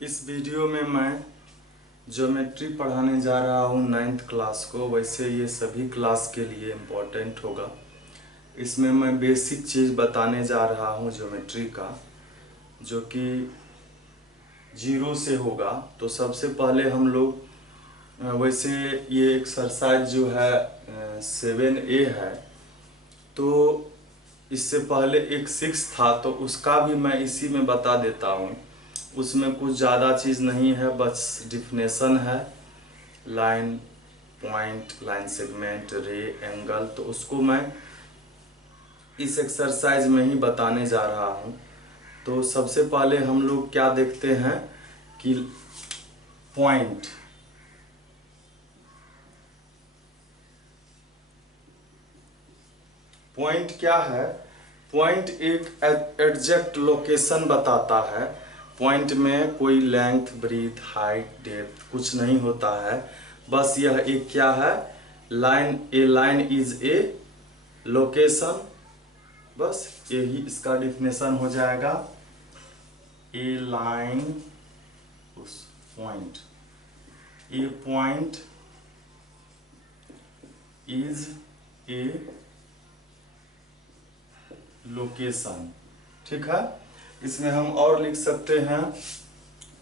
इस वीडियो में मैं ज्योमेट्री पढ़ाने जा रहा हूँ 9th क्लास को। वैसे ये सभी क्लास के लिए इम्पोर्टेंट होगा। इसमें मैं बेसिक चीज़ बताने जा रहा हूँ ज्योमेट्री का, जो कि 0 से होगा। तो सबसे पहले हम लोग वैसे ये एक्सरसाइज जो है 7A है, तो इससे पहले एक 6 था, तो उसका भी मैं इसी में बता देता हूँ। उसमें कुछ ज़्यादा चीज़ नहीं है, बस डिफिनेशन है, लाइन, पॉइंट, लाइन सेगमेंट, रे, एंगल। तो उसको मैं इस एक्सरसाइज में ही बताने जा रहा हूँ। तो सबसे पहले हम लोग क्या देखते हैं कि पॉइंट, पॉइंट क्या है? पॉइंट एक एग्जैक्ट लोकेशन बताता है। पॉइंट में कोई लेंथ, ब्रीथ, हाइट, डेप्थ कुछ नहीं होता है। बस यह एक क्या है, line, a line is a location. बस यही इसका डिफिनेशन हो जाएगा। ए लाइन उस point, a point is a location. ठीक है, इसमें हम और लिख सकते हैं,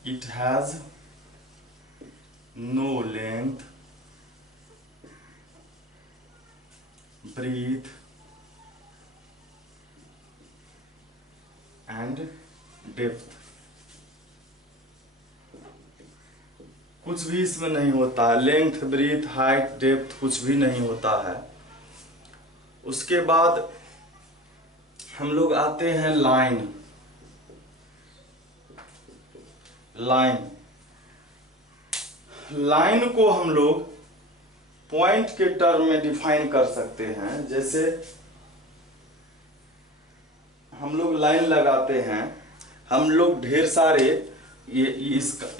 it has no length, breadth and depth. कुछ भी इसमें नहीं होता है, लेंथ, ब्रीथ, हाइट, डेप्थ कुछ भी नहीं होता है। उसके बाद हम लोग आते हैं लाइन। लाइन, लाइन को हम लोग पॉइंट के टर्म में डिफाइन कर सकते हैं। जैसे हम लोग लाइन लगाते हैं, हम लोग ढेर सारे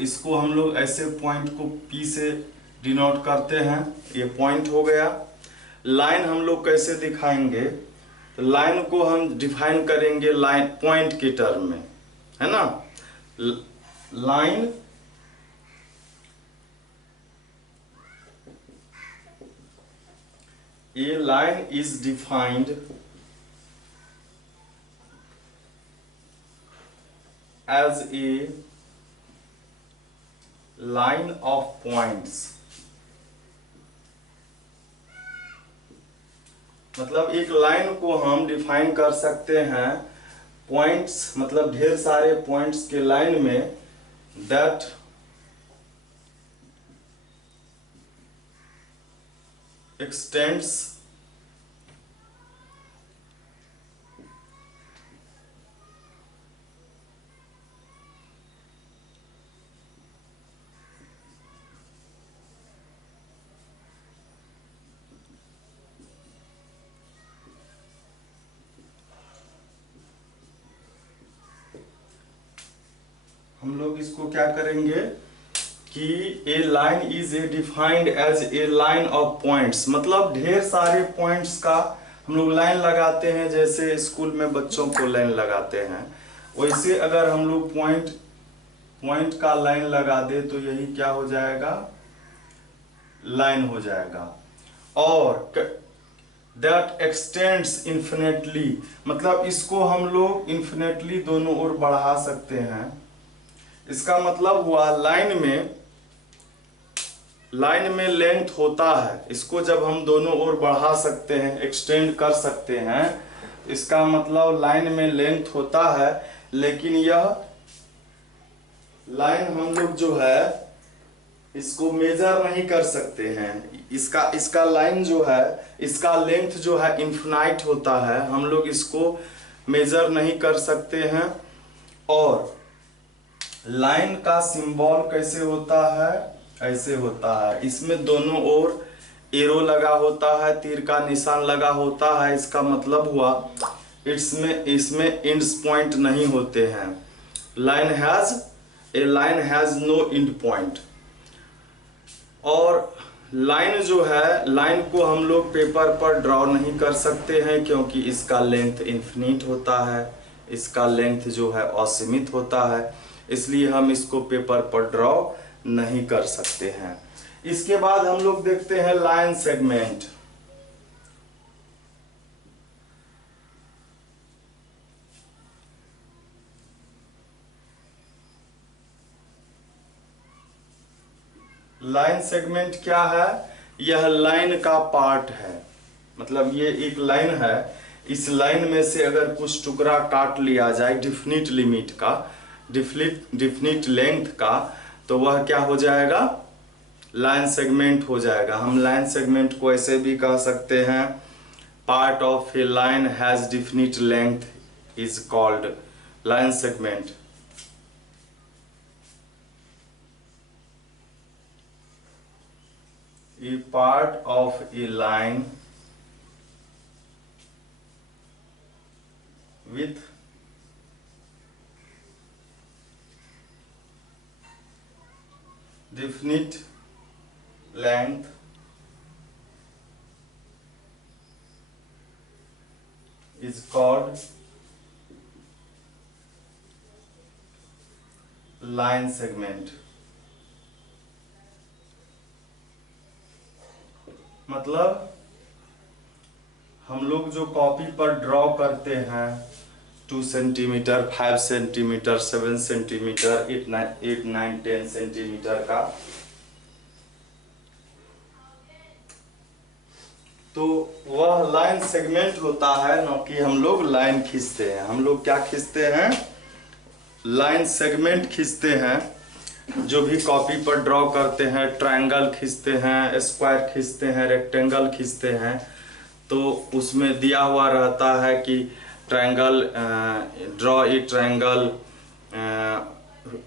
इसको हम लोग ऐसे पॉइंट को P से डिनोट करते हैं। ये पॉइंट हो गया। लाइन हम लोग कैसे दिखाएंगे? तो लाइन को हम डिफाइन करेंगे लाइन पॉइंट के टर्म में, है ना। Line a line is defined as a line of points। मतलब एक लाइन को हम डिफाइन कर सकते हैं पॉइंट्स, मतलब ढेर सारे पॉइंट्स के लाइन में, that extends हम लोग इसको क्या करेंगे कि a line is a defined as a line of points. मतलब ढेर सारे पॉइंट्स का हम लोग लाइन लगाते हैं, जैसे स्कूल में बच्चों को लाइन लगाते हैं। वैसे अगर हम लोग पॉइंट का लाइन लगा दे तो यही क्या हो जाएगा, लाइन हो जाएगा। और दैट एक्सटेंड्स इन्फिनेटली, मतलब इसको हम लोग इन्फिनेटली दोनों ओर बढ़ा सकते हैं। इसका मतलब हुआ लाइन में लेंथ होता है, इसको जब हम दोनों ओर बढ़ा सकते हैं, एक्सटेंड कर सकते हैं, इसका मतलब लाइन में लेंथ होता है। लेकिन यह लाइन हम लोग जो है इसको मेजर नहीं कर सकते हैं। इसका लाइन जो है, इसका लेंथ जो है इन्फिनाइट होता है, हम लोग इसको मेजर नहीं कर सकते हैं। और लाइन का सिंबल कैसे होता है? ऐसे होता है, इसमें दोनों ओर एरो लगा होता है, तीर का निशान लगा होता है। इसका मतलब हुआ इसमें एंड्स पॉइंट नहीं होते हैं। A line has no end point. और लाइन जो है, लाइन को हम लोग पेपर पर ड्रॉ नहीं कर सकते हैं, क्योंकि इसका लेंथ इन्फिनिट होता है, इसका लेंथ जो है असीमित होता है। इसलिए हम इसको पेपर पर ड्रॉ नहीं कर सकते हैं। इसके बाद हम लोग देखते हैं लाइन सेगमेंट। लाइन सेगमेंट क्या है? यह लाइन का पार्ट है, मतलब ये एक लाइन है, इस लाइन में से अगर कुछ टुकड़ा काट लिया जाए डिफिनिट लिमिट का, डिफिनिट लेंथ का, तो वह क्या हो जाएगा? लाइन सेगमेंट हो जाएगा। हम लाइन सेगमेंट को ऐसे भी कह सकते हैं, part of A line has definite length is called line segment. A part of a line with definite length is called line segment। मतलब हम लोग जो कॉपी पर ड्रॉ करते हैं 2 सेंटीमीटर, 5 सेंटीमीटर, 7 सेंटीमीटर, 8, 9, 10 सेंटीमीटर का, तो वह लाइन सेगमेंट होता है, न कि हम लोग लाइन खींचते हैं। हम लोग क्या खींचते हैं? लाइन सेगमेंट खींचते हैं। जो भी कॉपी पर ड्रॉ करते हैं, ट्रायंगल खींचते हैं, स्क्वायर खींचते हैं, रेक्टेंगल खींचते हैं, तो उसमें दिया हुआ रहता है कि triangle, draw a triangle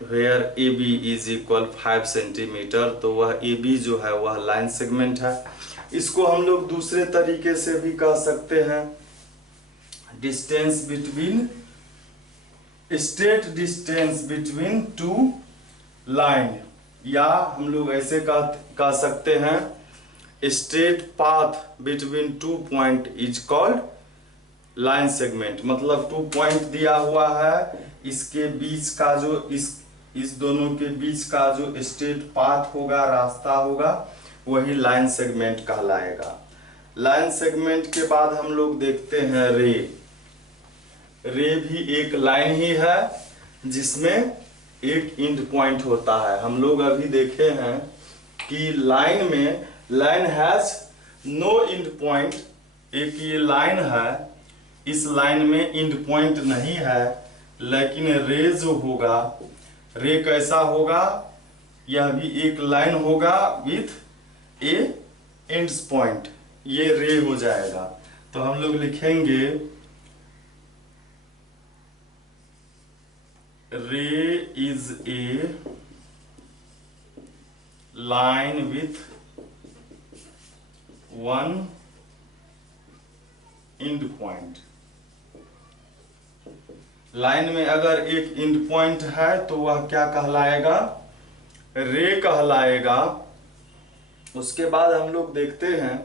where A B is equal 5 centimetre, तो वह ए बी जो है वह लाइन सेगमेंट है। इसको हम लोग दूसरे तरीके से भी कह सकते हैं, distance between, straight distance between two line, या हम लोग ऐसे कह सकते हैं, straight path between 2 point is called line segment. मतलब 2 पॉइंट दिया हुआ है, इसके बीच का जो इस दोनों के बीच का जो स्ट्रेट पाथ होगा, रास्ता होगा, वही लाइन सेगमेंट कहलाएगा। लाइन सेगमेंट के बाद हम लोग देखते हैं रे। रे भी एक लाइन ही है जिसमें एक एंड पॉइंट होता है। हम लोग अभी देखे हैं कि लाइन में, line has no end point. एक ये लाइन है, इस लाइन में एंड पॉइंट नहीं है, लेकिन रे जो होगा, रे कैसा होगा? यह भी एक लाइन होगा विथ ए एंड्स पॉइंट, ये रे हो जाएगा। तो हम लोग लिखेंगे रे is a line with one and point. Line में अगर एक एंड पॉइंट है तो वह क्या कहलाएगा? रे कहलाएगा। उसके बाद हम लोग देखते हैं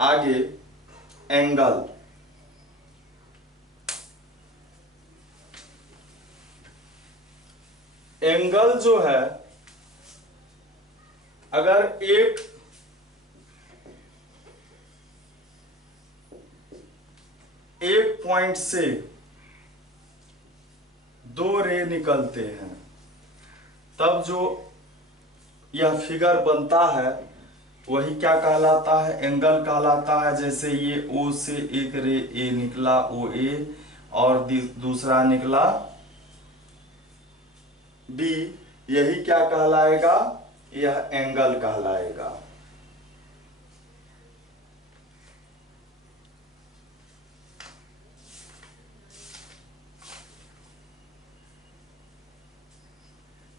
आगे एंगल। एंगल जो है, अगर एक पॉइंट से 2 रे निकलते हैं, तब जो यह फिगर बनता है वही क्या कहलाता है? एंगल कहलाता है। जैसे ये O से एक रे ए निकला, ओ ए, और दूसरा निकला B, यही क्या कहलाएगा? यह एंगल कहलाएगा।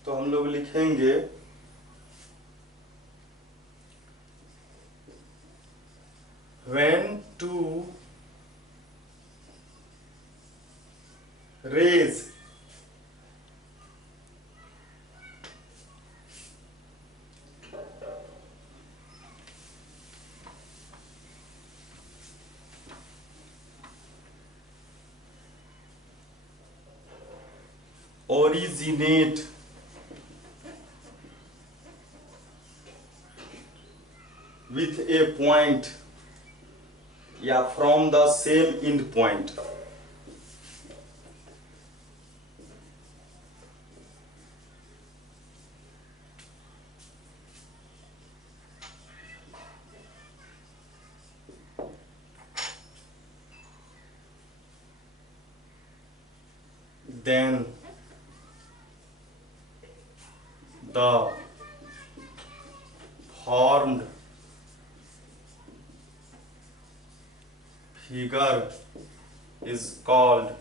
तो हम लोग लिखेंगे when two rays originate with a point या from the same end point. Then the formed figure is called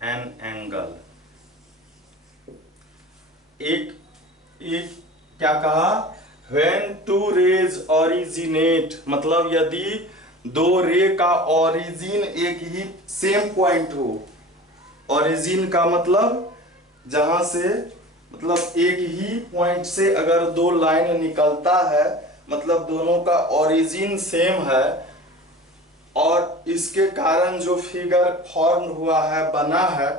an angle. एक क्या कहा, when two rays originate, मतलब यदि दो रे का ओरिजिन एक ही सेम पॉइंट हो, ओरिजिन का मतलब जहां से, मतलब एक ही पॉइंट से अगर दो लाइन निकलता है, मतलब दोनों का ओरिजिन सेम है, और इसके कारण जो फिगर फॉर्म हुआ है, बना है,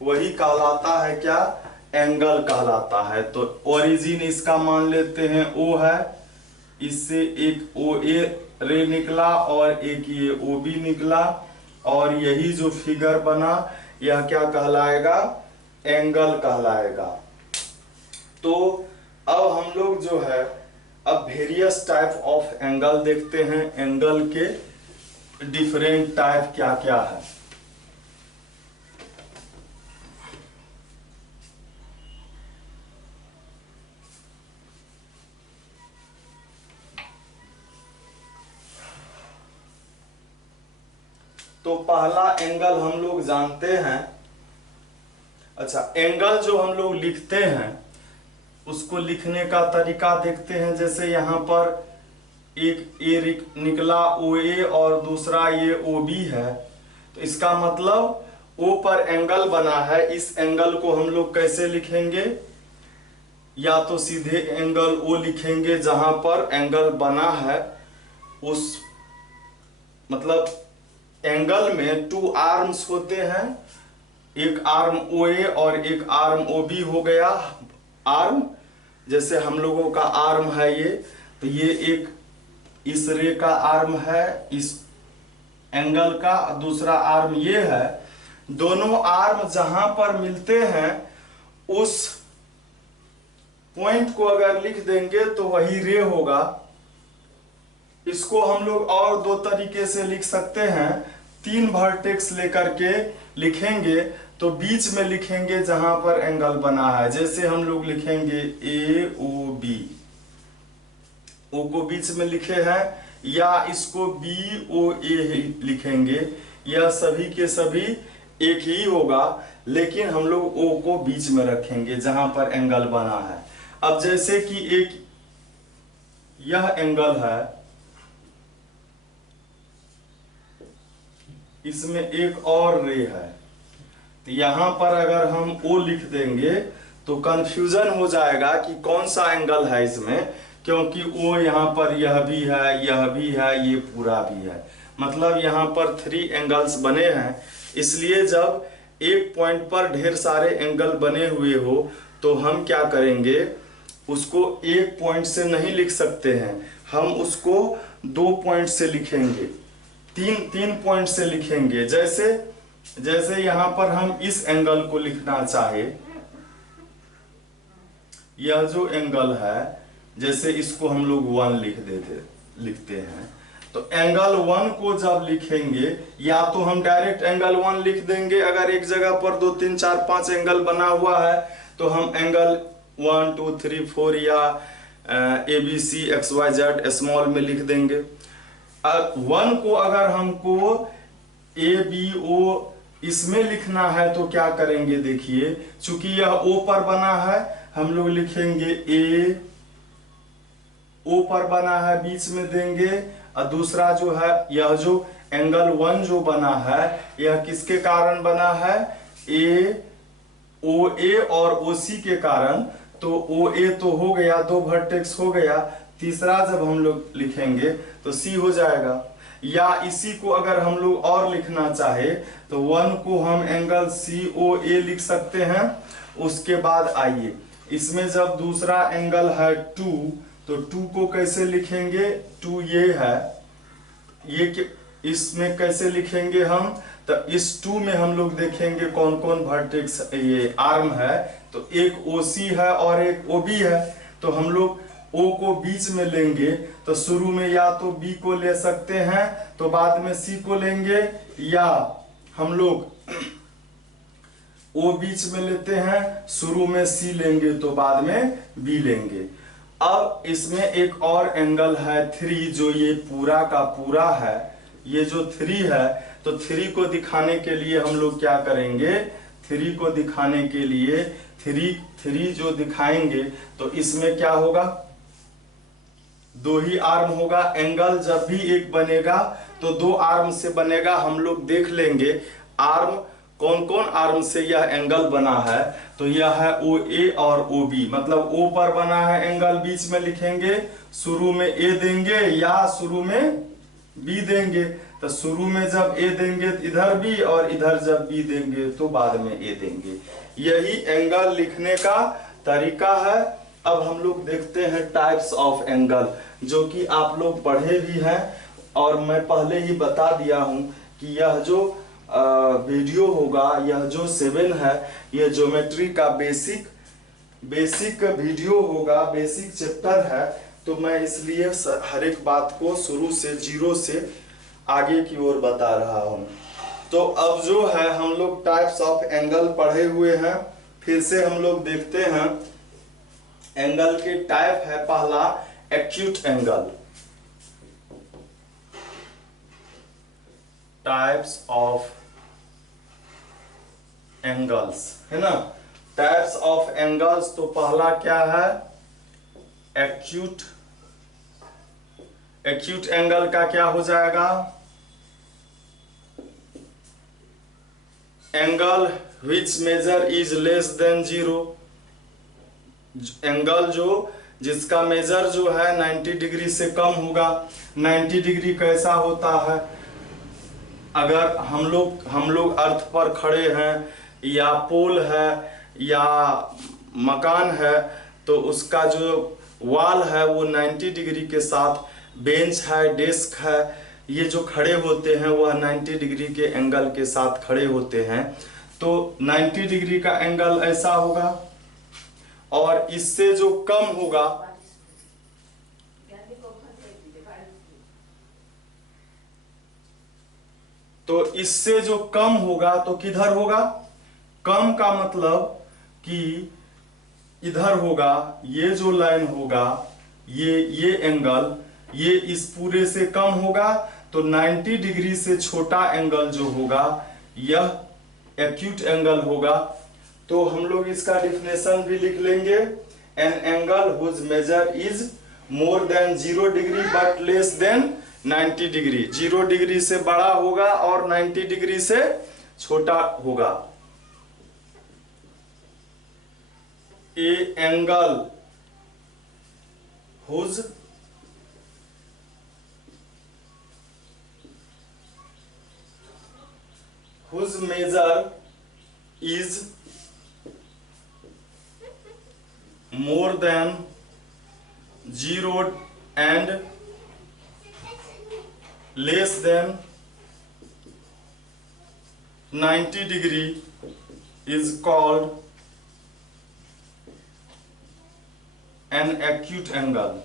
वही कहलाता है क्या, एंगल कहलाता है। तो ओरिजिन इसका मान लेते हैं O है, इससे एक OA रे निकला और एक ये OB निकला, और यही जो फिगर बना यह क्या कहलाएगा, एंगल कहलाएगा। तो अब हम लोग जो है अब वेरियस टाइप ऑफ एंगल देखते हैं, एंगल के डिफरेंट टाइप क्या क्या है। तो पहला एंगल हम लोग जानते हैं, अच्छा एंगल जो हम लोग लिखते हैं उसको लिखने का तरीका देखते हैं। जैसे यहाँ पर एक ए निकला OA और दूसरा ये OB है, तो इसका मतलब O पर एंगल बना है। इस एंगल को हम लोग कैसे लिखेंगे, या तो सीधे एंगल O लिखेंगे जहां पर एंगल बना है, उस मतलब एंगल में टू आर्म्स होते हैं, एक आर्म OA और एक आर्म OB हो गया। आर्म जैसे हम लोगों का आर्म है ये, तो ये एक इस रे का आर्म है, इस एंगल का दूसरा आर्म ये है। दोनों आर्म जहां पर मिलते हैं उस पॉइंट को अगर लिख देंगे तो वही रे होगा। इसको हम लोग और दो तरीके से लिख सकते हैं, तीन वर्टेक्स लेकर के लिखेंगे, तो बीच में लिखेंगे जहां पर एंगल बना है। जैसे हम लोग लिखेंगे AOB, O को बीच में लिखे हैं, या इसको BOA लिखेंगे, यह सभी के सभी एक ही होगा, लेकिन हम लोग O को बीच में रखेंगे जहां पर एंगल बना है। अब जैसे कि एक यह एंगल है, इसमें एक और रे है, तो यहां पर अगर हम O लिख देंगे तो कंफ्यूजन हो जाएगा कि कौन सा एंगल है इसमें, क्योंकि O यहाँ पर यह भी है, यह भी है, ये पूरा भी है, मतलब यहाँ पर 3 एंगल्स बने हैं। इसलिए जब एक पॉइंट पर ढेर सारे एंगल बने हुए हो तो हम क्या करेंगे, उसको एक पॉइंट से नहीं लिख सकते हैं, हम उसको 2 पॉइंट से लिखेंगे, तीन पॉइंट से लिखेंगे। जैसे यहां पर हम इस एंगल को लिखना चाहे, यह जो एंगल है, जैसे इसको हम लोग 1 लिखते हैं, तो एंगल 1 को जब लिखेंगे, या तो हम डायरेक्ट एंगल 1 लिख देंगे, अगर एक जगह पर 2 3 4 5 एंगल बना हुआ है तो हम एंगल 1 2 3 4 या ABC XYZ स्मॉल में लिख देंगे। 1 को अगर हमको ABO इसमें लिखना है तो क्या करेंगे, देखिए चूंकि यह O पर बना है, हम लोग लिखेंगे A, O पर बना है बीच में देंगे, और दूसरा जो है यह जो एंगल 1 जो बना है यह किसके कारण बना है, OA और OC के कारण। तो OA तो हो गया, 2 वर्टेक्स हो गया, तीसरा जब हम लोग लिखेंगे तो C हो जाएगा। या इसी को अगर हम लोग और लिखना चाहे तो 1 को हम एंगल COA लिख सकते हैं। उसके बाद आइए इसमें जब दूसरा एंगल है 2, तो 2 को कैसे लिखेंगे? 2 ये है, ये इसमें कैसे लिखेंगे हम? तो इस 2 में हम लोग देखेंगे कौन कौन वर्टेक्स ये आर्म है। तो एक OC है और एक OB है। तो हम लोग O को बीच में लेंगे, तो शुरू में या तो B को ले सकते हैं तो बाद में C को लेंगे, या हम लोग O बीच में लेते हैं, शुरू में C लेंगे तो बाद में B लेंगे। अब इसमें एक और एंगल है 3, जो ये पूरा का पूरा है, ये जो 3 है, तो 3 को दिखाने के लिए हम लोग क्या करेंगे? 3 को दिखाने के लिए 3 जो दिखाएंगे तो इसमें क्या होगा? 2 ही आर्म होगा। एंगल जब भी एक बनेगा तो 2 आर्म से बनेगा। हम लोग देख लेंगे आर्म कौन कौन आर्म से यह एंगल बना है। तो यह है OA और OB, मतलब O पर बना है एंगल, बीच में लिखेंगे, शुरू में A देंगे या शुरू में B देंगे। तो शुरू में जब A देंगे तो इधर B, और इधर जब B देंगे तो बाद में A देंगे। यही एंगल लिखने का तरीका है। अब हम लोग देखते हैं टाइप्स ऑफ एंगल, जो कि आप लोग पढ़े भी हैं और मैं पहले ही बता दिया हूं कि यह जो वीडियो होगा, यह जो 7 है, यह ज्योमेट्री का बेसिक वीडियो होगा, बेसिक चैप्टर है। तो मैं इसलिए हर एक बात को शुरू से 0 से आगे की ओर बता रहा हूं। तो अब जो है हम लोग टाइप्स ऑफ एंगल पढ़े हुए हैं, फिर से हम लोग देखते हैं। एंगल के टाइप है, पहला acute angle. Types of angles है ना, टाइप्स ऑफ एंगल्स। तो पहला क्या है? एक्यूट एंगल का क्या हो जाएगा? Angle which measure is less than 0। Angle जिसका मेजर जो है 90 डिग्री से कम होगा। 90 डिग्री कैसा होता है? अगर हम लोग अर्थ पर खड़े हैं, या पोल है, या मकान है, तो उसका जो वॉल है वो 90 डिग्री के साथ, बेंच है, डेस्क है, ये जो खड़े होते हैं वह 90 डिग्री के एंगल के साथ खड़े होते हैं। तो 90 डिग्री का एंगल ऐसा होगा, और इससे जो कम होगा, तो इससे जो कम होगा तो किधर होगा? कम का मतलब कि इधर होगा। ये जो लाइन होगा, ये एंगल, ये इस पूरे से कम होगा। तो 90 डिग्री से छोटा एंगल जो होगा, यह एक्यूट एंगल होगा। तो हम लोग इसका डिफिनेशन भी लिख लेंगे। An angle whose measure is more than 0 degree but less than 90 degree. 0 degree से बड़ा होगा और 90 डिग्री से छोटा होगा। A angle whose measure is more than 0 and less than 90 degree is called an acute angle.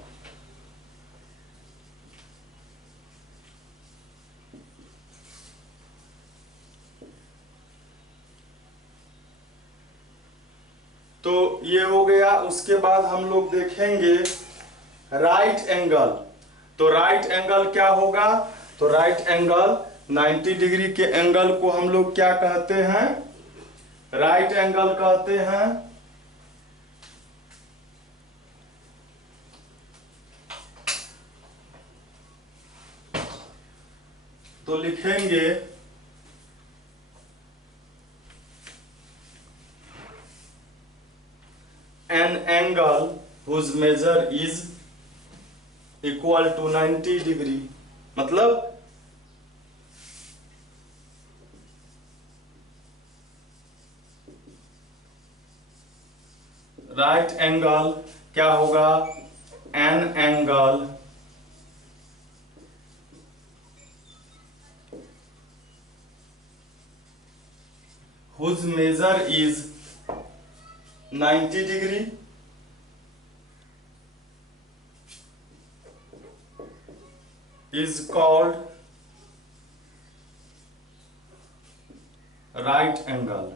तो ये हो गया। उसके बाद हम लोग देखेंगे राइट एंगल। तो राइट एंगल क्या होगा? तो राइट एंगल 90 डिग्री के एंगल को हम लोग क्या कहते हैं? राइट एंगल कहते हैं। तो लिखेंगे an angle whose measure is equal to 90 degree, मतलब राइट एंगल क्या होगा, an angle whose measure is 90 degree is called right angle.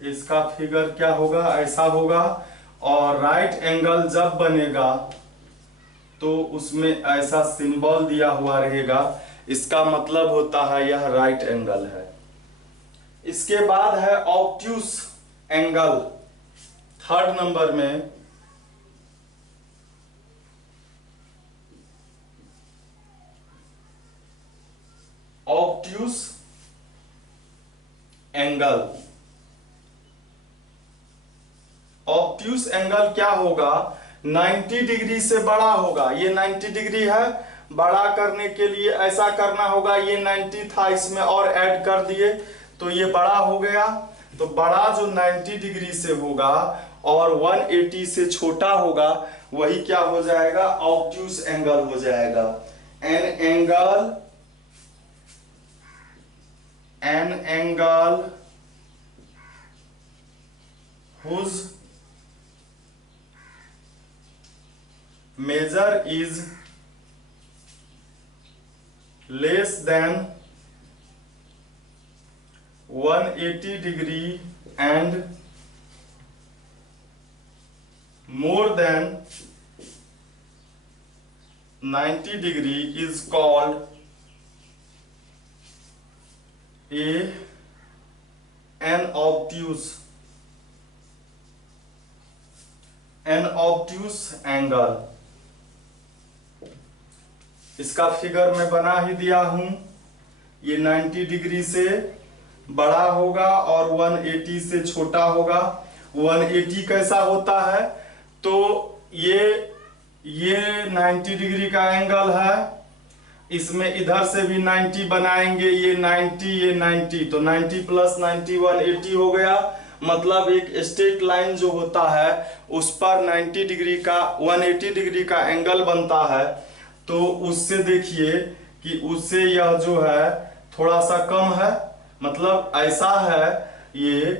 इसका फिगर क्या होगा, ऐसा होगा। और राइट एंगल जब बनेगा तो उसमें ऐसा सिंबल दिया हुआ रहेगा, इसका मतलब होता है यह राइट एंगल है। इसके बाद है ऑब्ट्यूस एंगल, थर्ड नंबर में। ऑब्ट्यूस एंगल, ऑब्ट्यूस एंगल क्या होगा, 90 डिग्री से बड़ा होगा। ये 90 डिग्री है, बड़ा करने के लिए ऐसा करना होगा, ये 90 था इसमें और ऐड कर दिए तो ये बड़ा हो गया। तो बड़ा जो 90 डिग्री से होगा और 180 से छोटा होगा वही क्या हो जाएगा, ऑब्ट्यूस एंगल हो जाएगा। An angle whose measure is less than 180 degree and more than 90 degree is called an obtuse angle। इसका फिगर मैं बना ही दिया हूं। ये 90 डिग्री से बड़ा होगा और 180 से छोटा होगा। 180 कैसा होता है, तो ये 90 डिग्री का एंगल है, इसमें इधर से भी 90 बनाएंगे, ये 90 तो 90 प्लस 90 180 हो गया। मतलब एक स्ट्रेट लाइन जो होता है उस पर 90 डिग्री का 180 डिग्री का एंगल बनता है। तो उससे देखिए कि उससे यह जो है थोड़ा सा कम है, मतलब ऐसा है ये,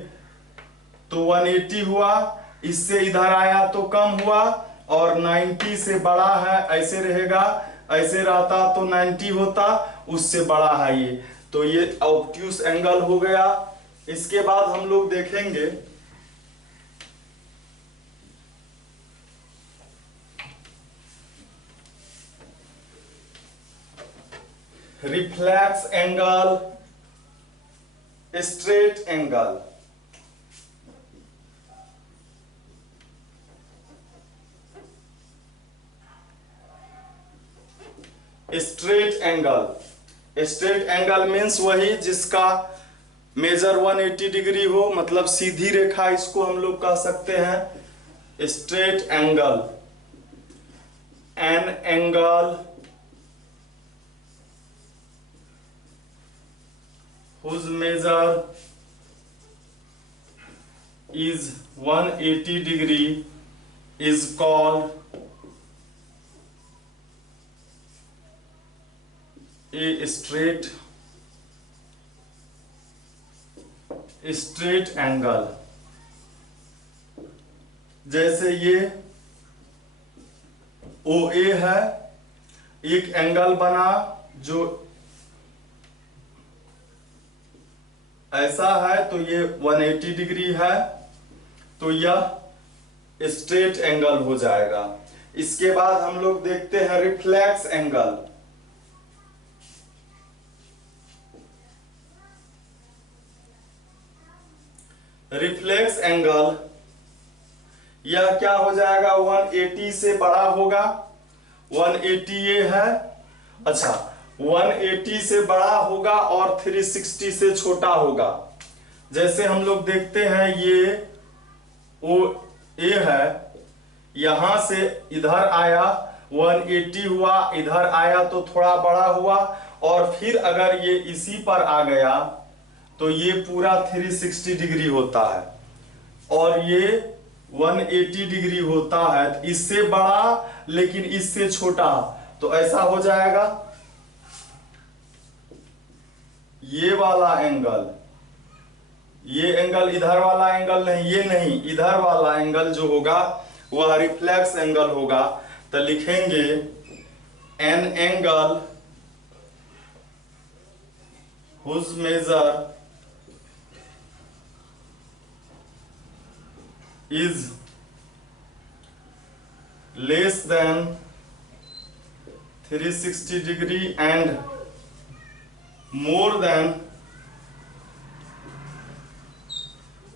तो 180 हुआ, इससे इधर आया तो कम हुआ, और 90 से बड़ा है ऐसे रहेगा, ऐसे रहता तो 90 होता, उससे बड़ा है ये, तो ये ऑब्ट्यूस एंगल हो गया। इसके बाद हम लोग देखेंगे reflex angle, straight angle. Straight angle means वही जिसका मेजर 180 डिग्री हो, मतलब सीधी रेखा इसको हम लोग कह सकते हैं straight angle. An angle whose measure is 180 degree is called a straight angle. जैसे ये OA है, एक एंगल बना जो ऐसा है, तो ये 180 डिग्री है, तो यह स्ट्रेट एंगल हो जाएगा। इसके बाद हम लोग देखते हैं रिफ्लेक्स एंगल। रिफ्लेक्स एंगल यह क्या हो जाएगा, 180 से बड़ा होगा, 180 ये है, अच्छा 180 से बड़ा होगा और 360 से छोटा होगा। जैसे हम लोग देखते हैं ये ओ ए है, यहां से इधर आया 180 हुआ, इधर आया तो थोड़ा बड़ा हुआ, और फिर अगर ये इसी पर आ गया तो ये पूरा 360 डिग्री होता है, और ये 180 डिग्री होता है। इससे बड़ा लेकिन इससे छोटा, तो ऐसा हो जाएगा। ये वाला एंगल, ये एंगल इधर वाला एंगल नहीं, ये नहीं, इधर वाला एंगल जो होगा वह रिफ्लेक्स एंगल होगा। तो लिखेंगे an angle whose measure is less than 360 degree and more than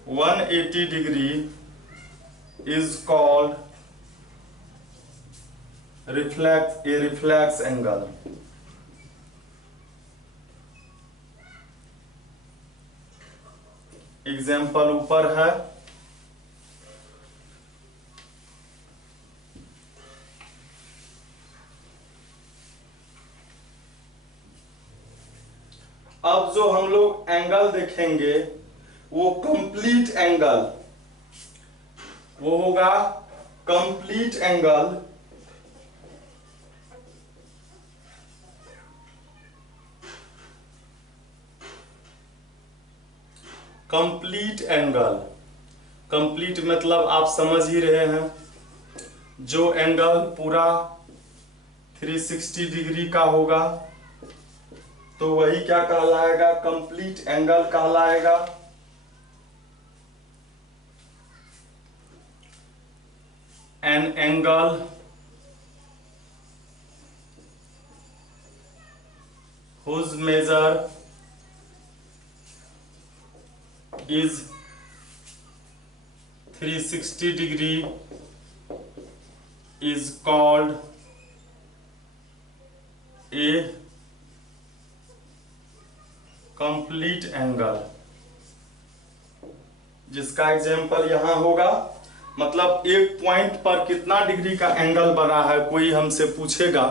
180 degree is called a reflex angle. Example ऊपर है। अब जो हम लोग एंगल देखेंगे वो कंप्लीट एंगल, वो होगा complete angle. Complete angle, complete मतलब आप समझ ही रहे हैं, जो एंगल पूरा 360 डिग्री का होगा तो वही क्या कहलाएगा, कंप्लीट एंगल कहलाएगा। An angle whose measure is 360 degree is called a complete angle. जिसका एग्जाम्पल यहां होगा, मतलब एक पॉइंट पर कितना डिग्री का एंगल बना है, कोई हमसे पूछेगा,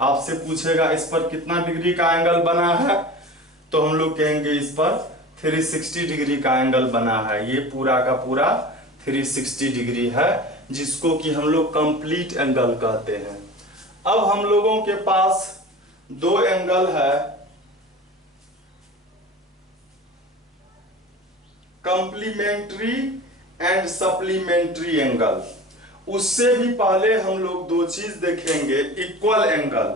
आपसे पूछेगा इस पर कितना डिग्री का एंगल बना है, तो हम लोग कहेंगे इस पर 360 डिग्री का एंगल बना है। ये पूरा का पूरा 360 डिग्री है, जिसको कि हम लोग कंप्लीट एंगल कहते हैं। अब हम लोगों के पास दो एंगल है, कंप्लीमेंट्री एंड सप्लीमेंट्री एंगल। उससे भी पहले हम लोग दो चीज देखेंगे। इक्वल एंगल,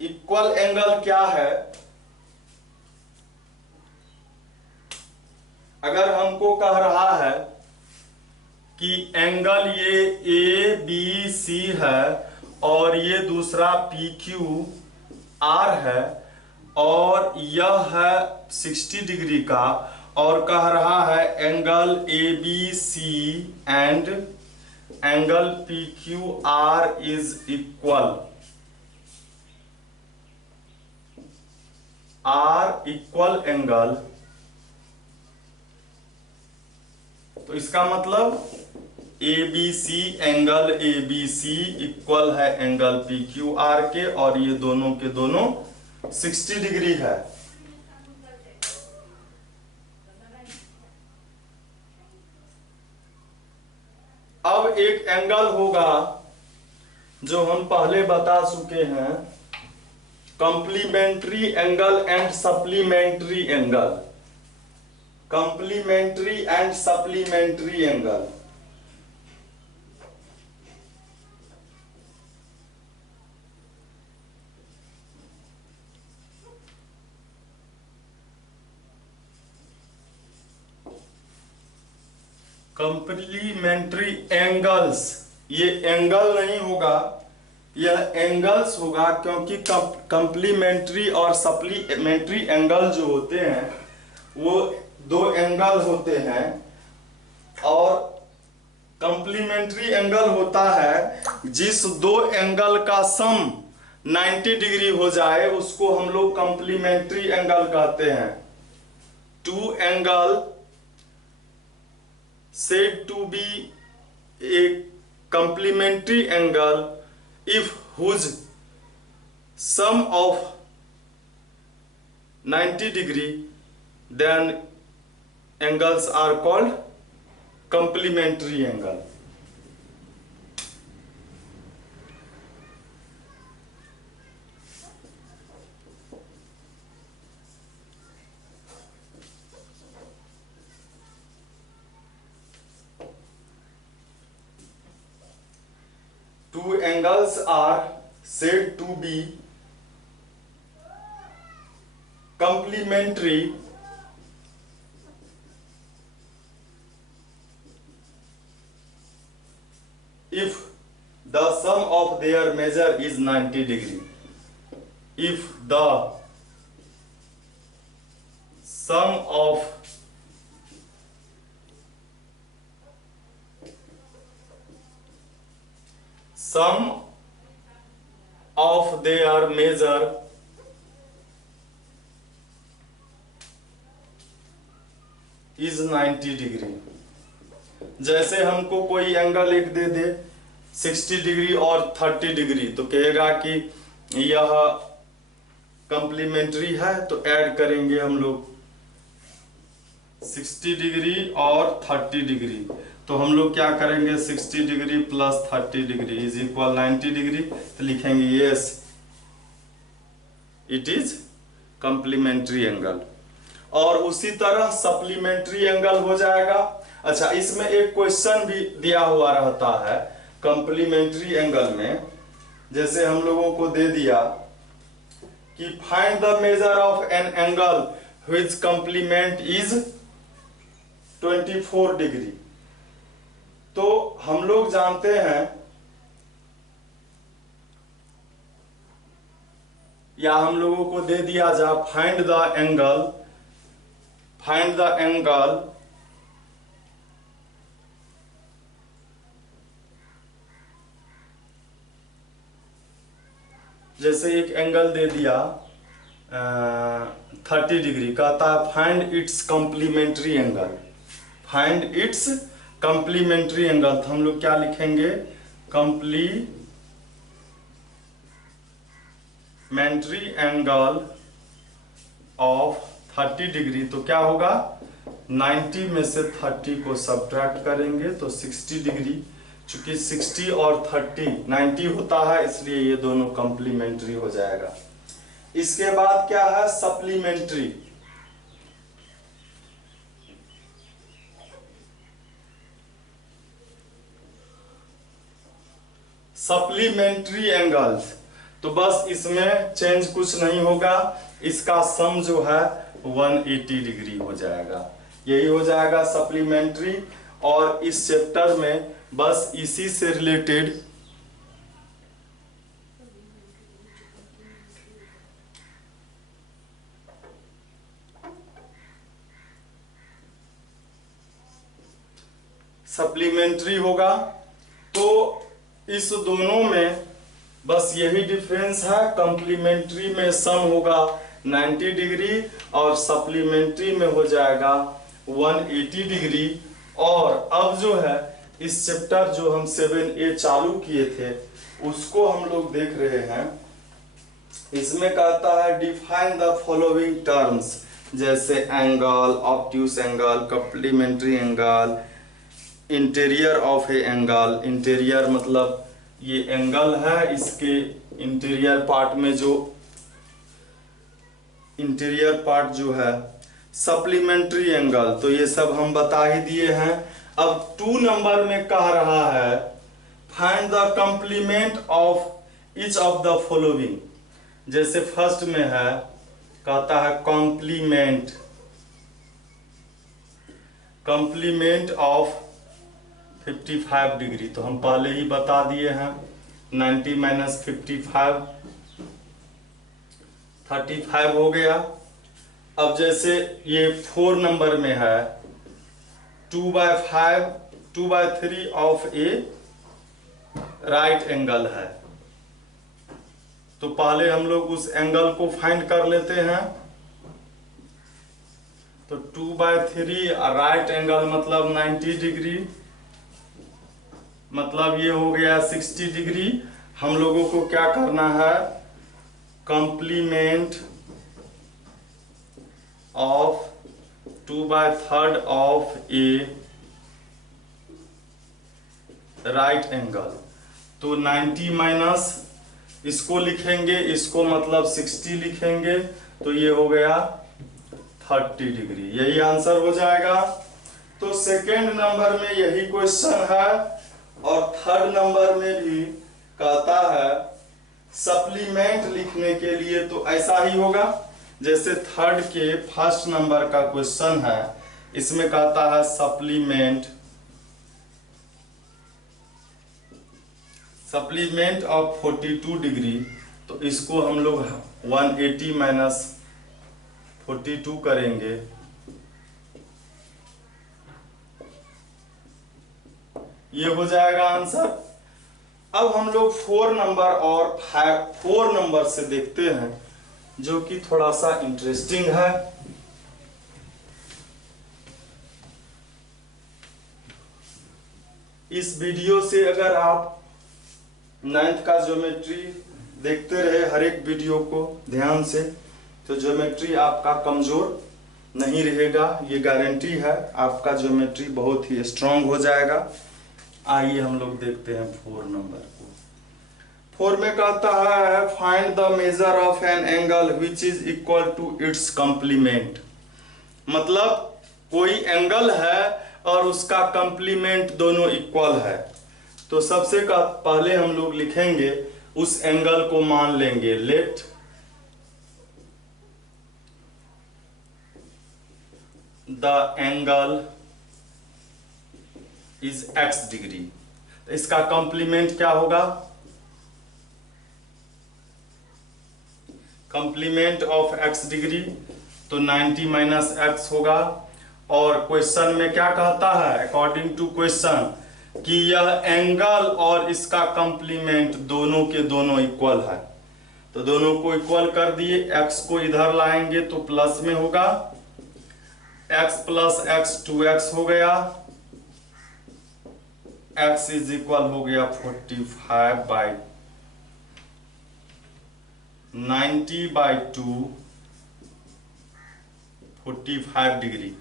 इक्वल एंगल क्या है? अगर हमको कह रहा है कि एंगल ये ए बी सी है और ये दूसरा पी क्यू आर है और यह है 60 डिग्री का, और कह रहा है angle A B C and angle P Q R is equal, are equal angle. तो इसका मतलब A B C, angle A B C equal है एंगल पी क्यू आर के, और ये दोनों के दोनों 60 डिग्री है। अब एक एंगल होगा जो हम पहले बता चुके हैं, complementary angle and supplementary angle. Complementary and supplementary angle, complementary angles, ये एंगल नहीं होगा, यह एंगल्स होगा, क्योंकि कंप्लीमेंट्री और सप्लीमेंट्री एंगल जो होते हैं वो दो एंगल होते हैं, और कंप्लीमेंट्री एंगल होता है जिस दो एंगल का सम 90 डिग्री हो जाए उसको हम लोग कंप्लीमेंट्री एंगल कहते हैं। Two angle said to be a complementary angle if whose sum of 90 degree, then angles are called complementary angle. Two angles are said to be complementary if the sum of their measure is 90 degree. If the sum of their measure is 90 degree. जैसे हमको कोई angle एक दे दे 60 degree और 30 degree, तो कहेगा कि यह complementary है, तो ऐड करेंगे हम लोग 60 डिग्री और 30 डिग्री। तो हम लोग क्या करेंगे, 60 degree plus 30 degree is equal 90 degree, तो लिखेंगे yes it is complementary angle. और उसी तरह सप्लीमेंट्री एंगल हो जाएगा। अच्छा, इसमें एक क्वेश्चन भी दिया हुआ रहता है कंप्लीमेंट्री एंगल में। जैसे हम लोगों को दे दिया कि find the measure of an angle which complement is 24 degree. तो हम लोग जानते हैं, या हम लोगों को दे दिया जा फाइंड द एंगल जैसे एक एंगल दे दिया 30 डिग्री, कहता है find its complementary angle, find its complementary angle. तो हम लोग क्या लिखेंगे, कंप्लीमेंट्री एंगल ऑफ 30 डिग्री। तो क्या होगा, 90 में से 30 को सब्ट्रैक्ट करेंगे तो 60 डिग्री। चूंकि 60 और 30 90 होता है, इसलिए ये दोनों कंप्लीमेंट्री हो जाएगा। इसके बाद क्या है, सप्लीमेंट्री। सप्लीमेंट्री एंगल्स, तो बस इसमें चेंज कुछ नहीं होगा, इसका सम जो है 180 डिग्री हो जाएगा। यही हो जाएगा सप्लीमेंट्री। और इस चैप्टर में बस इसी से रिलेटेड सप्लीमेंट्री होगा। तो इस दोनों में बस यही डिफरेंस है, कंप्लीमेंट्री में सम होगा 90 डिग्री और सप्लीमेंट्री में हो जाएगा 180 डिग्री। और अब जो है इस चैप्टर जो हम 7A चालू किए थे उसको हम लोग देख रहे हैं। इसमें कहता है डिफाइन द फॉलोइंग टर्म्स, जैसे angle, obtuse angle, complementary angle, interior of A angle. Interior मतलब ये एंगल है, इसके इंटीरियर पार्ट में जो इंटीरियर पार्ट जो है, सप्लीमेंट्री एंगल, तो ये सब हम बता ही दिए हैं। अब 2 नंबर में कह रहा है find the complement of each of the following. जैसे फर्स्ट में है, कहता है कंप्लीमेंट ऑफ 55 डिग्री। तो हम पहले ही बता दिए हैं 90 माइनस 55 35 हो गया। अब जैसे ये 4 नंबर में है 2/3 ऑफ ए राइट एंगल है। तो पहले हम लोग उस एंगल को फाइंड कर लेते हैं। तो 2/3 राइट एंगल मतलब 90 डिग्री मतलब ये हो गया 60 डिग्री। हम लोगों को क्या करना है, complement of 2/3 of A right angle. तो 90 माइनस इसको लिखेंगे, इसको मतलब 60 लिखेंगे, तो ये हो गया 30 डिग्री। यही आंसर हो जाएगा। तो सेकेंड नंबर में यही क्वेश्चन है और थर्ड नंबर में भी कहता है सप्लीमेंट लिखने के लिए, तो ऐसा ही होगा जैसे थर्ड के फर्स्ट नंबर का क्वेश्चन है। इसमें कहता है सप्लीमेंट ऑफ 42 डिग्री, तो इसको हम लोग 180 माइनस 42 करेंगे। ये हो जाएगा आंसर। अब हम लोग 4 नंबर और 4 नंबर से देखते हैं, जो कि थोड़ा सा इंटरेस्टिंग है। इस वीडियो से अगर आप 9th का ज्योमेट्री देखते रहे हर एक वीडियो को ध्यान से, तो ज्योमेट्री आपका कमजोर नहीं रहेगा, ये गारंटी है। आपका ज्योमेट्री बहुत ही स्ट्रांग हो जाएगा। आइए हम लोग देखते हैं 4 नंबर को। 4 में कहता है find the measure of an angle which is equal to its complement. मतलब कोई एंगल है और उसका कंप्लीमेंट दोनों इक्वल है। तो सबसे पहले हम लोग लिखेंगे, उस एंगल को मान लेंगे let the angle is x degree. तो इसका कंप्लीमेंट क्या होगा, कंप्लीमेंट ऑफ x डिग्री, तो 90 माइनस x होगा। और क्वेश्चन में क्या कहता है, अकॉर्डिंग टू क्वेश्चन, कि यह एंगल और इसका कंप्लीमेंट दोनों के दोनों इक्वल है। तो दोनों को इक्वल कर दिए, x को इधर लाएंगे तो प्लस में होगा, x प्लस x 2x हो गया, x इज इक्वल हो गया 45/90/2 45 डिग्री।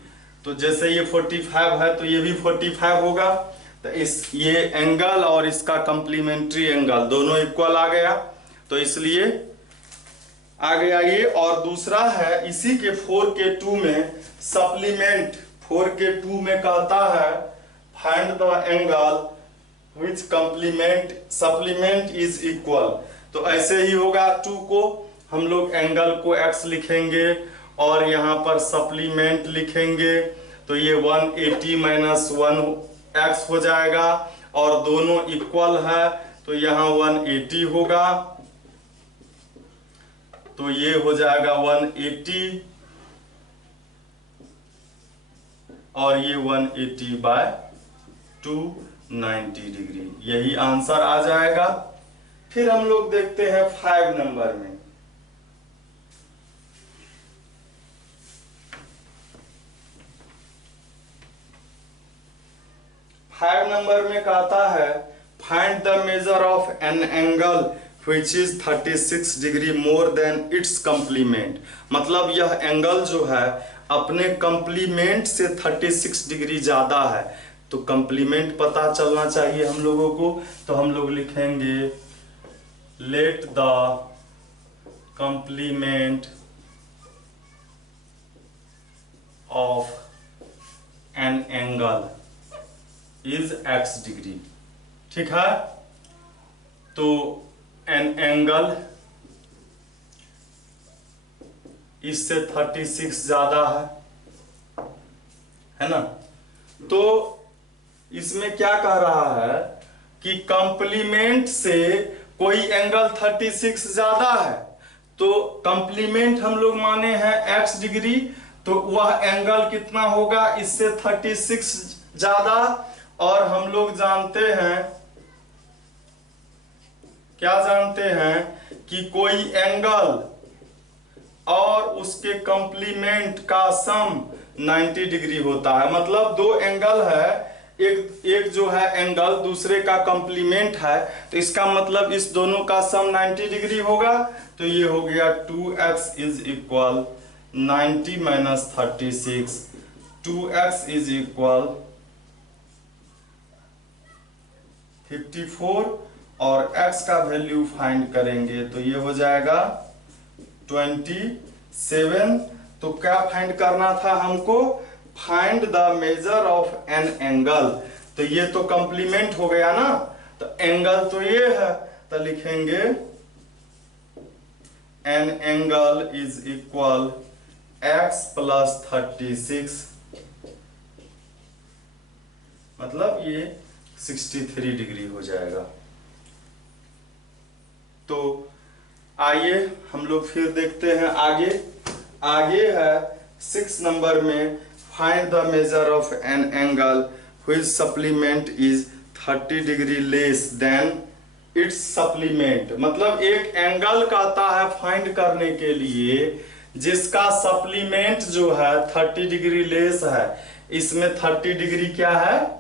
तो जैसे ये 45 है तो ये भी 45 होगा। तो ये एंगल और इसका कंप्लीमेंट्री एंगल दोनों इक्वल आ गया, तो इसलिए आ गया ये। और दूसरा है इसी के 4K2 में सप्लीमेंट 4K2 में कहता है find the angle which supplement is equal. तो ऐसे ही होगा, 2 को हम लोग एंगल को x लिखेंगे और यहाँ पर सप्लीमेंट लिखेंगे, तो ये 180 माइनस 1x हो जाएगा। और दोनों इक्वल है तो यहाँ 180 होगा, तो ये हो जाएगा 180 और ये 180/2 90 डिग्री। यही आंसर आ जाएगा। फिर हम लोग देखते हैं 5 नंबर में। 5 नंबर में कहता है find the measure of an angle which is 36 degree more than it's complement. मतलब यह एंगल जो है अपने कंप्लीमेंट से 36 डिग्री ज्यादा है। तो कंप्लीमेंट पता चलना चाहिए हम लोगों को, तो हम लोग लिखेंगे let the complement of an angle is x degree. ठीक है, तो एन एंगल इससे 36 ज्यादा है ना। तो इसमें क्या कह रहा है कि कंप्लीमेंट से कोई एंगल 36 ज्यादा है, तो कंप्लीमेंट हम लोग माने हैं x डिग्री, तो वह एंगल कितना होगा, इससे 36 ज्यादा। और हम लोग जानते हैं, क्या जानते हैं कि कोई एंगल और उसके कंप्लीमेंट का सम 90 डिग्री होता है। मतलब दो एंगल है, एक एक जो है एंगल दूसरे का कॉम्प्लीमेंट है, तो इसका मतलब इस दोनों का सम 90 डिग्री होगा। तो ये हो गया 2x is equal 90 minus 36, 2x is equal 54 और x का वैल्यू फाइंड करेंगे तो ये हो जाएगा 27। तो क्या फाइंड करना था हमको? Find the measure of an angle. तो ये तो कॉम्प्लीमेंट हो गया ना, तो एंगल तो ये है, तो लिखेंगे an angle is equal x plus 36, मतलब ये 63 डिग्री हो जाएगा। तो आइए हम लोग फिर देखते हैं आगे है 6 नंबर में, find the measure of an angle which supplement is 30 degree less than it's supplement. मतलब एक एंगल कहता है फाइंड करने के लिए जिसका सप्लीमेंट जो है 30 डिग्री लेस है। इसमें 30 डिग्री क्या है?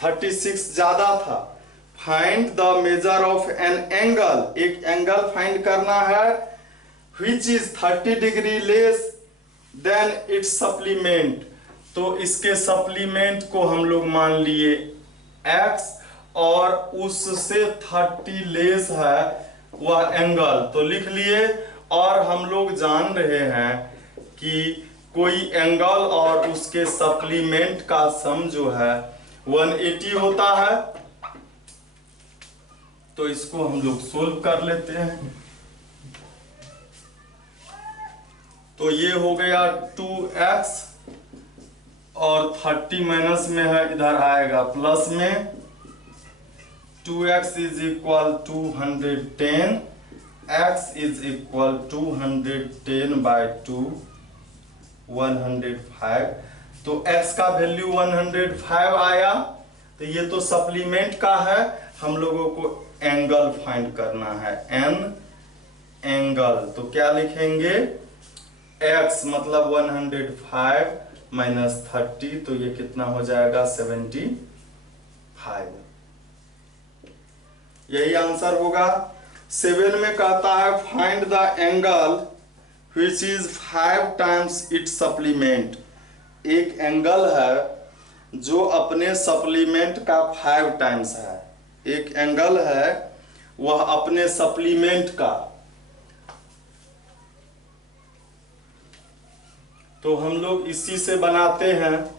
36 ज्यादा था। Find the measure of an angle, एक एंगल फाइंड करना है which is 30 degree less than it's supplement. तो इसके सप्लीमेंट को हम लोग मान लिए x और उससे 30 लेस है वह एंगल, तो लिख लिए। और हम लोग जान रहे हैं कि कोई एंगल और उसके सप्लीमेंट का सम जो है 180 होता है। तो इसको हम लोग सोल्व कर लेते हैं। तो ये हो गया 2x और 30 माइनस में है, इधर आएगा प्लस में। 2x is equal 210, x is equal 210 by 2, 105। तो x का वैल्यू 105 आया। तो ये तो सप्लीमेंट का है, हम लोगों को एंगल फाइंड करना है, एन एंगल। तो क्या लिखेंगे? x मतलब 105 माइनस 30, तो ये कितना हो जाएगा? 75। यही आंसर होगा। 7 में कहता है find the angle which is 5 times its supplement. एक एंगल है जो अपने सप्लीमेंट का 5 टाइम्स है। एक एंगल है वह अपने सप्लीमेंट का। तो हम लोग इसी से बनाते हैं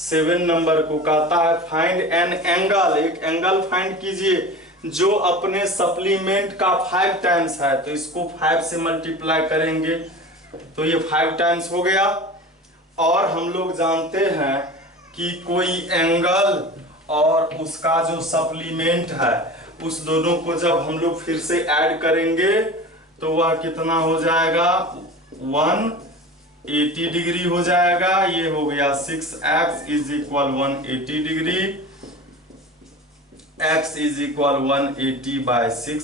7 नंबर को। कहता है फाइंड एन एंगल, एक एंगल फाइंड कीजिए जो अपने सप्लीमेंट का 5 टाइम्स है। तो इसको 5 से मल्टीप्लाई करेंगे तो ये 5 टाइम्स हो गया। और हम लोग जानते हैं कि कोई एंगल और उसका जो सप्लीमेंट है उस दोनों को जब हम लोग फिर से ऐड करेंगे तो वह कितना हो जाएगा? 180 डिग्री हो जाएगा। ये हो गया 6x is equal 180 degree, x is equal 180 by 6,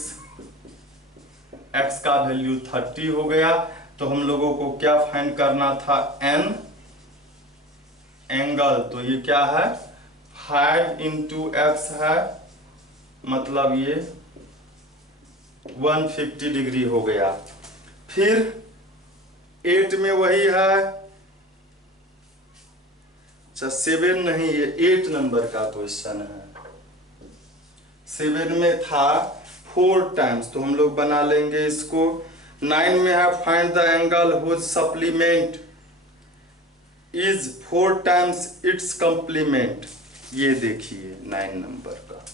x का वैल्यू 30 हो गया। तो हम लोगों को क्या फाइंड करना था? n angle. तो ये क्या है? 5 इंटू x है, मतलब ये 150 डिग्री हो गया। फिर 8 में वही है, अच्छा 7 नहीं, ये 8 नंबर का क्वेश्चन है। 7 में था 4 टाइम्स, तो हम लोग बना लेंगे इसको। 9 में है find the angle which supplement is 4 times it's complement. ये देखिए 9 नंबर का।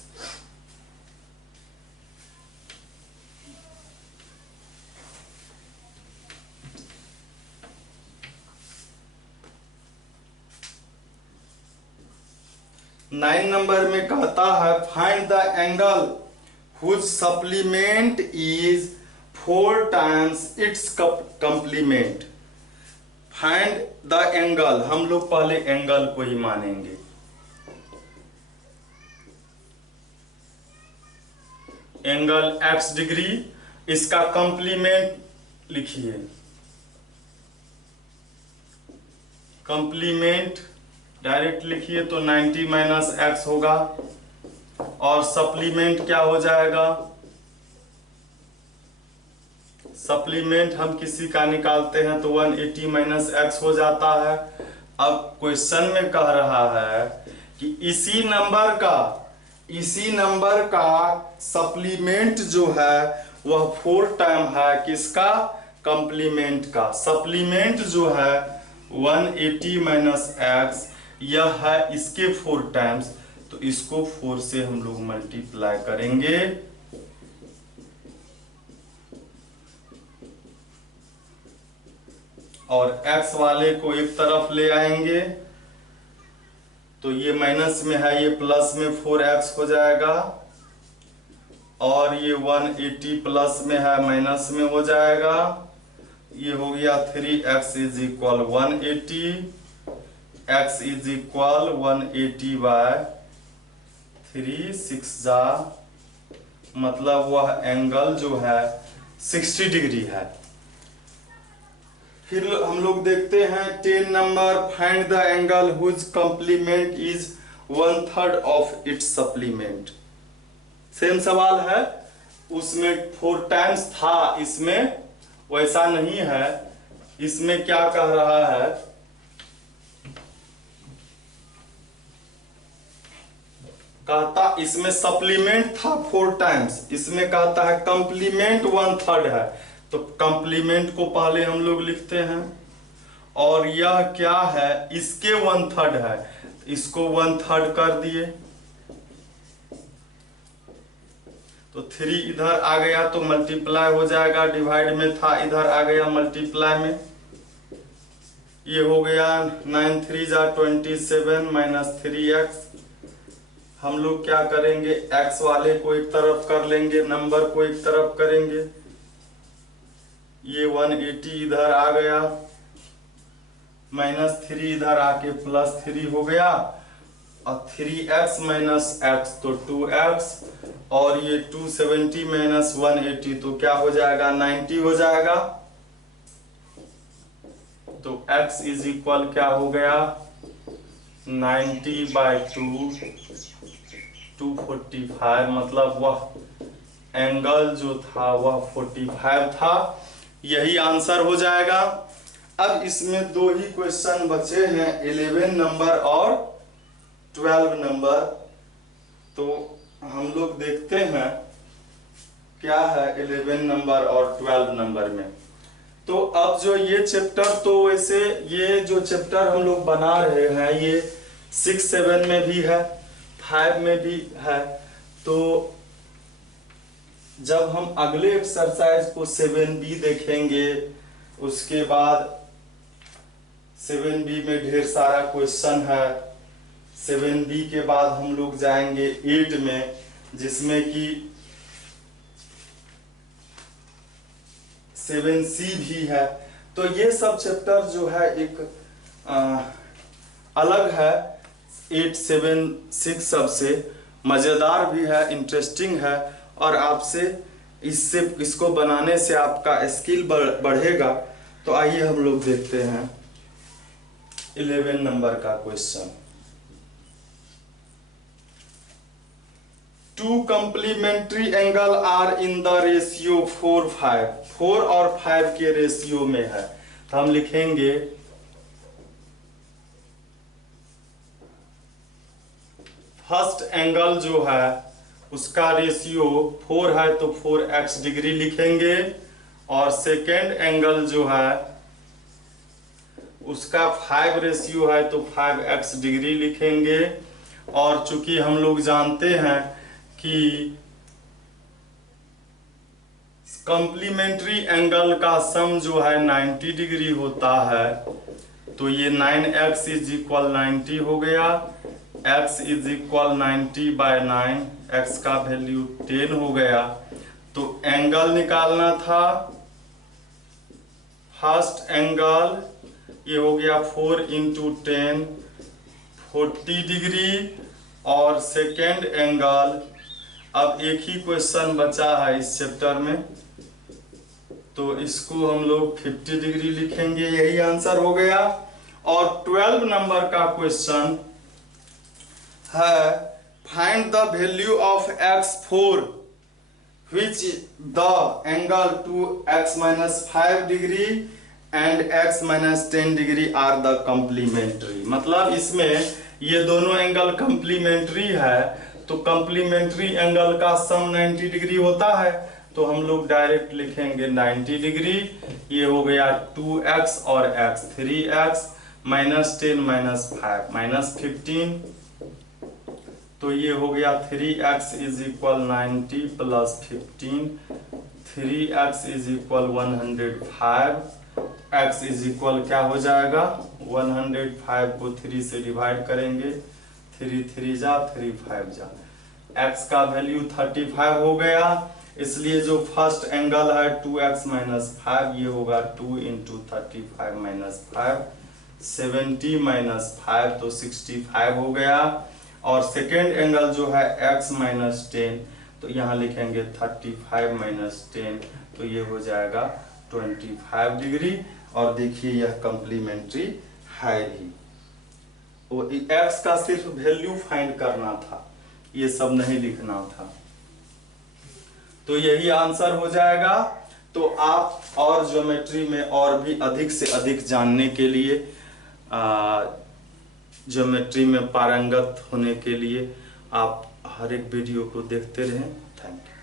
नाइन नंबर में कहता है find the angle which supplement is 4 times it's complement. Find the angle, हम लोग पहले एंगल को ही मानेंगे। एंगल x डिग्री, इसका कंप्लीमेंट लिखिए। कंप्लीमेंट डायरेक्ट लिखिए तो 90 माइनस एक्स होगा, और सप्लीमेंट क्या हो जाएगा, सप्लीमेंट हम किसी का निकालते हैं तो 180 माइनस एक्स हो जाता है। अब क्वेश्चन में कह रहा है कि इसी नंबर का सप्लीमेंट जो है वह 4 टाइम है किसका, कंप्लीमेंट का। सप्लीमेंट जो है 180 माइनस एक्स यह है इसके 4 टाइम्स, तो इसको 4 से हम लोग मल्टीप्लाई करेंगे, और x वाले को एक तरफ ले आएंगे तो ये माइनस में है, ये प्लस में 4x हो जाएगा, और ये 180 प्लस में है माइनस में हो जाएगा। ये हो गया 3x is equal 180, x is equal 180 by 3, 6 जा, मतलब वह एंगल जो है 60 डिग्री है। फिर हम लोग देखते हैं 10 number, find the angle whose complement is 1/3 of its supplement. Same सवाल है, उसमें 4 टाइम्स था, इसमें वैसा नहीं है। इसमें क्या कह रहा है, कहता इसमें सप्लीमेंट था 4 टाइम्स, इसमें कहता है कंप्लीमेंट 1/3 है, तो कंप्लीमेंट को पहले हम लोग लिखते हैं, और यह क्या है, इसके 1/3 है, इसको 1/3 कर दिए, तो 3 इधर आ गया तो मल्टीप्लाई हो जाएगा, डिवाइड में था इधर आ गया मल्टीप्लाई में। ये हो गया 9 3 जा 27 माइनस 3x। हम लोग क्या करेंगे, x वाले को एक तरफ कर लेंगे, नंबर को एक तरफ करेंगे, ये 180 इधर आ गया, माइनस 3 इधर आके प्लस 3 हो गया, और 3x माइनस x तो 2x, और ये 270 माइनस 180 तो क्या हो जाएगा, 90 हो जाएगा। तो x इज इक्वल क्या हो गया, 90 बाई 245, मतलब वह एंगल जो था वह 45 था। यही आंसर हो जाएगा। अब इसमें 2 ही क्वेश्चन बचे हैं, 11 नंबर और 12 नंबर। तो हम लोग देखते हैं क्या है 11 नंबर और 12 नंबर में। तो अब जो ये चैप्टर, तो वैसे ये जो चैप्टर हम लोग बना रहे हैं ये 6 7 में भी है, 5 में भी है। तो जब हम अगले एक्सरसाइज को 7b देखेंगे, उसके बाद 7b में ढेर सारा क्वेश्चन है। 7b के बाद हम लोग जाएंगे 8 में, जिसमें कि 7c भी है। तो ये सब चैप्टर जो है एक अलग है 8 7 6 सबसे, मज़ेदार भी है, इंटरेस्टिंग है, और आपसे इसको बनाने से आपका स्किल बढ़ेगा। तो आइए हम लोग देखते हैं 11 नंबर का question. 2 complementary angle are in the ratio 4 5, 4 और 5 के रेशियो में है। तो हम लिखेंगे फर्स्ट एंगल जो है उसका रेशियो 4 है तो 4x डिग्री लिखेंगे, और सेकेंड एंगल जो है उसका 5 रेशियो है तो 5x डिग्री लिखेंगे। और चूंकि हम लोग जानते हैं कि कंप्लीमेंट्री एंगल का सम जो है 90 डिग्री होता है, तो ये 9x इज इक्वल 90 हो गया, x is equal 90 by 9, x का वैल्यू 10 हो गया। तो एंगल निकालना था, फर्स्ट एंगल ये हो गया 4 इंटू 10 40 डिग्री, और सेकेंड एंगल, अब एक ही क्वेश्चन बचा है इस चैप्टर में, तो इसको हम लोग 50 डिग्री लिखेंगे, यही आंसर हो गया। और 12 नंबर का क्वेश्चन है find the value of x4 which the angle to x minus 5 degree and x minus 10 degree are the complementary। मतलब इसमें ये दोनों एंगल कंप्लीमेंट्री है, तो कंप्लीमेंट्री एंगल का सम 90 डिग्री होता है, तो हम लोग डायरेक्ट लिखेंगे 90 डिग्री। ये हो गया 2x और x, 3x minus 10 minus 5 minus 15, तो ये हो गया 3x is equal 90 plus 15, 3x is equal 105, x is equal क्या हो जाएगा 105 को 3 से डिवाइड करेंगे, 3 3 जा 3 5 जा, x का वैल्यू 35 हो गया। इसलिए जो फर्स्ट एंगल है 2x माइनस 5 ये होगा 2 इंटू 35 माइनस 5, 70 माइनस 5 तो 65 हो गया। और सेकेंड एंगल जो है x माइनस 10, तो यहाँ लिखेंगे 35 माइनस 10, तो ये हो जाएगा 25 डिग्री। और देखिए यह कंप्लीमेंट्री है भी, वो x का सिर्फ वैल्यू फाइंड करना था, ये सब नहीं लिखना था, तो यही आंसर हो जाएगा। तो आप और ज्योमेट्री में और भी अधिक से अधिक जानने के लिए, ज्योमेट्री में पारंगत होने के लिए आप हर एक वीडियो को देखते रहें। Thank you.